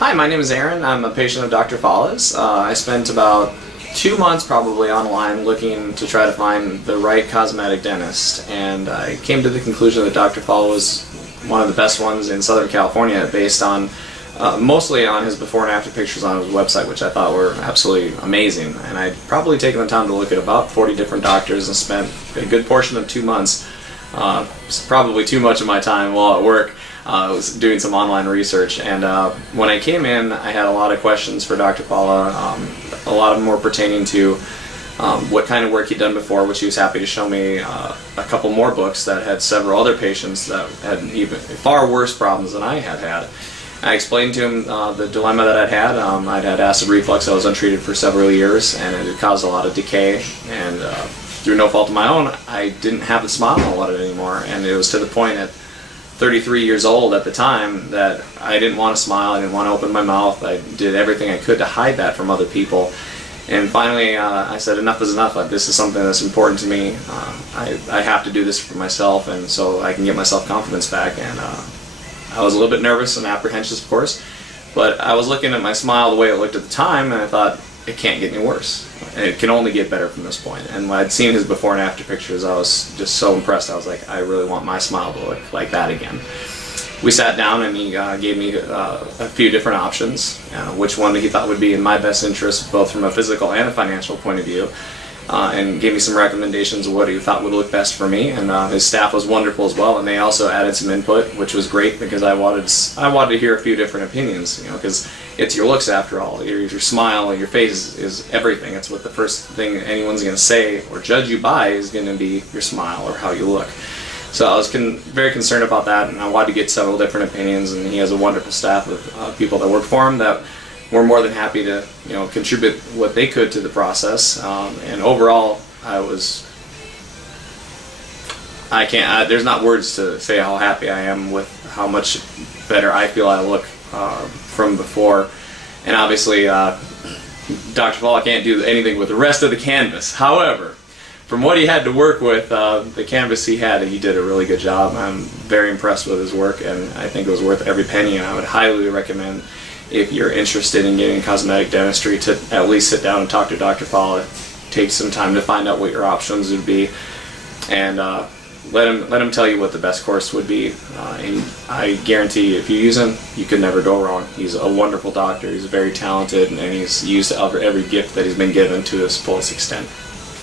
Hi, my name is Aaron. I'm a patient of Dr. Fallah's. I spent about 2 months probably online looking to try to find the right cosmetic dentist, and I came to the conclusion that Dr. Fallah was one of the best ones in Southern California based on mostly on his before and after pictures on his website, which I thought were absolutely amazing. And I'd probably taken the time to look at about 40 different doctors and spent a good portion of 2 months, probably too much of my time while at work. I was doing some online research, and when I came in, I had a lot of questions for Dr. Fallah. A lot of them were pertaining to what kind of work he'd done before, which he was happy to show me a couple more books that had several other patients that had even far worse problems than I had had. I explained to him the dilemma that I'd had. I'd had acid reflux. I was untreated for several years, and it had caused a lot of decay, and through no fault of my own, I didn't have the smile I wanted anymore, and it was to the point at 33 years old at the time that I didn't want to smile, I didn't want to open my mouth. I did everything I could to hide that from other people. And finally I said enough is enough. This is something that's important to me. I have to do this for myself, and so I can get myself confidence back. And I was a little bit nervous and apprehensive, of course, but I was looking at my smile the way it looked at the time, and I thought, it can't get any worse. And it can only get better from this point. And when I'd seen his before and after pictures, I was just so impressed. I was like, I really want my smile to look like that again. We sat down, and he gave me a few different options, which one he thought would be in my best interest, both from a physical and a financial point of view, and gave me some recommendations of what he thought would look best for me. And his staff was wonderful as well, and they also added some input, which was great because I wanted to hear a few different opinions, because it's your looks after all. Your smile, your face is everything. It's what the first thing anyone's going to say or judge you by is going to be your smile or how you look. So I was very concerned about that, and I wanted to get several different opinions, and he has a wonderful staff of people that work for him that were more than happy to contribute what they could to the process. And overall, there's not words to say how happy I am with how much better I feel I look from before. And obviously Dr. Fallah can't do anything with the rest of the canvas. However, from what he had to work with, the canvas he did a really good job. I'm very impressed with his work, and I think it was worth every penny, and I would highly recommend, if you're interested in getting cosmetic dentistry, to at least sit down and talk to Dr. Fallah. Take some time to find out what your options would be, and let him tell you what the best course would be. And I guarantee you, if you use him, you can never go wrong. He's a wonderful doctor. He's very talented, and he's used every gift that he's been given to his fullest extent.